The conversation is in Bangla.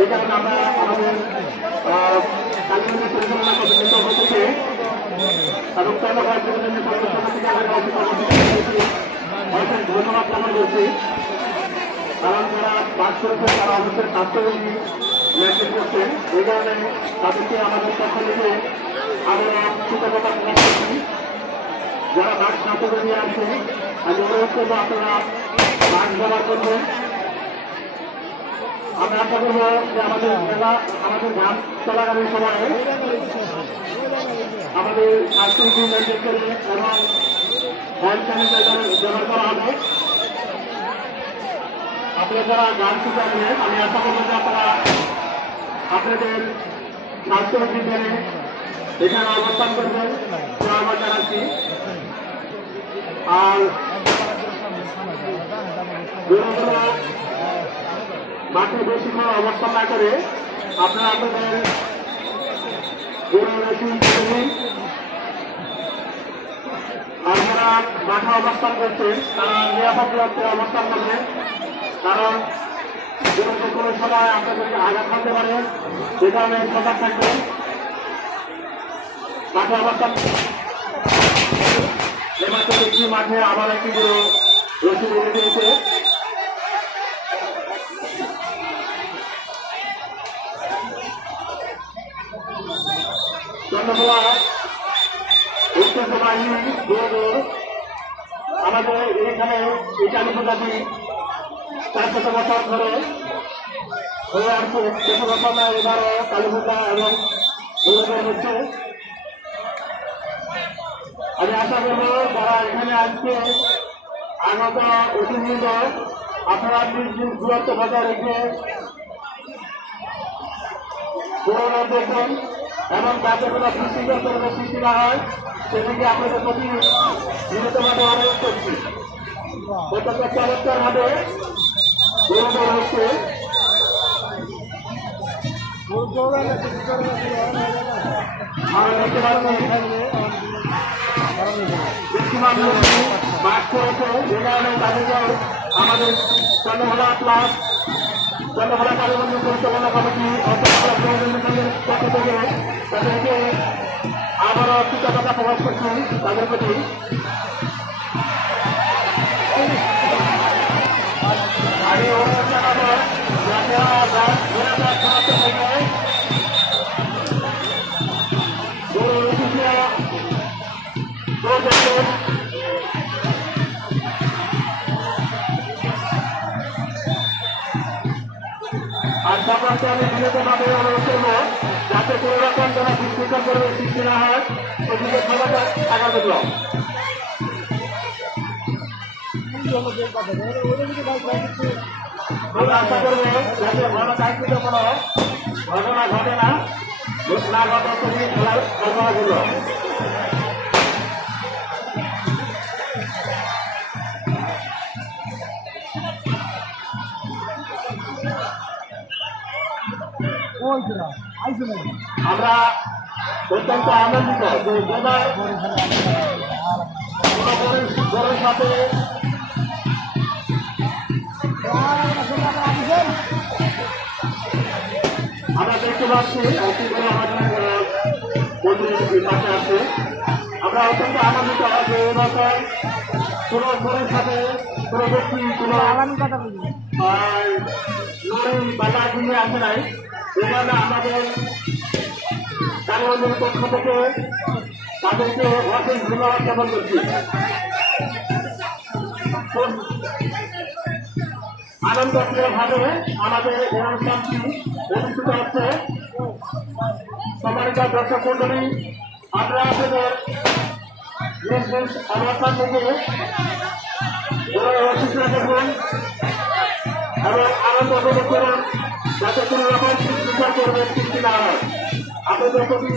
এই কারণে আমরা আমাদের কালীগঞ্জের পরিচালনা কমিটির তরফ থেকে এবং ধন্যবাদ জ্ঞাপন করছি। কারণ যারা পাঠ করেছে তারা অবশ্যই স্বাস্থ্যবিধি মেনটেন করছেন, এই কারণে তাদেরকে আমাদের পক্ষ থেকে আমরা কৃতজ্ঞতা প্রকাশ করছি। যারা বাঘ স্বাস্থ্যবিধি আছে আমি অনুরোধ করবো আপনারা বাঘ ব্যবহার করবেন। আমরা আশা করবো যে আমাদের গান চলাকালীন সময়ে আমাদের স্বাস্থ্যবিধি মেনটেন করবে এবং হ্যান্ড স্যানিটাইজার ব্যবহার করা হবে। আপনারা যারা গান শিখাবেন আমি আশা করবো যে আপনারা আপনাদের স্বাস্থ্যবিধি মেনে এখানে অবস্থান করবেন আমরা জানাচ্ছি। আর মাঠে বেশিক্ষণ অবস্থান না করে আপনারা আপনাদের আর যারা মাঠে অবস্থান করছেন তারা নিরাপদ দূরত্বে অবস্থান করবেন, কারণ যে কোনো সময় আপনাদেরকে আঘাত করতে পারে, যে কারণে সজাগ থাকবেন। মাঠে অবস্থান এমাত্র দেখি মাঠে আবার একটি বড় রশি বেঁধে দিয়েছে। চন্দ্রকোনা উত্তর বাহিনী আমাদের এখানে এই কালী পূজাটি 400 বছর ধরে হয়ে আসছে। 600 বছর এবারও কালী পূজা এবং দুর্গা হচ্ছে। আমি আশা করবো যারা এখানে আসছে আগত অতিথিবৃন্দ আপনারা দূরত্ব বজায় রেখে পুরোনো দেখবেন এবং যাতে কোনো বিশৃঙ্খল পরিবেশ সৃষ্টি না হয় সেদিকে আপনাদের প্রতি বিনীতভাবে অনুরোধ করছি। অত্যন্ত চমৎকার ভাবে হচ্ছে। আমরা দেখতে পাচ্ছি বাস করেছে, যে কারণে তাদেরকে আমাদের চন্দ্রভালা প্লাস চন্দ্রভালা কালীগঞ্জ পরিচালনা কমিটি পক্ষ থেকে তাদেরকে আবারও কৃতজ্ঞতা প্রকাশ করছি তাদের প্রতি। আমি অনুরোধ জানাবো আর সকলকে আমি বিনীতভাবে অনুরোধ করবো যাতে কোনো রকম যারা বিশৃঙ্খল পরিবেশ সৃষ্টি না হয় সেদিকে সবাই থাকা দিল। আমরা আশা করবো যাতে ভালো চাকরিত কোনো ঘটনা ঘটে না ঘটনা সেদিকে খেলার কল্পনা করল। আমরা অত্যন্ত আনন্দিত যে গরের সাথে আমরা দেখতে পাচ্ছি আমাদের পাশে আছে। আমরা অত্যন্ত আনন্দিত যে এবছর কোনো গরের সাথে কোনো ব্যক্তি কোনো লড়াই বা লাঠি আসে নাই। এই কারণে আমাদের কালীগঞ্জের পক্ষ থেকে তাদেরকে অশেষ ধন্যবাদ জ্ঞাপন করছি। আনন্দপ্রিয়ভাবে আমাদের এই অনুষ্ঠানটি অনুষ্ঠিত হচ্ছে। সম্মানিত দর্শক মন্ডলী, আমরা আপনাদের নিজ নিজ অবস্থান থেকে অসুস্থ দেখুন এবং আনন্দ উপভোগ করুন, যাতে কোনো রকম বিচার করবেন সৃষ্টি না হয়। আপনাদের প্রতি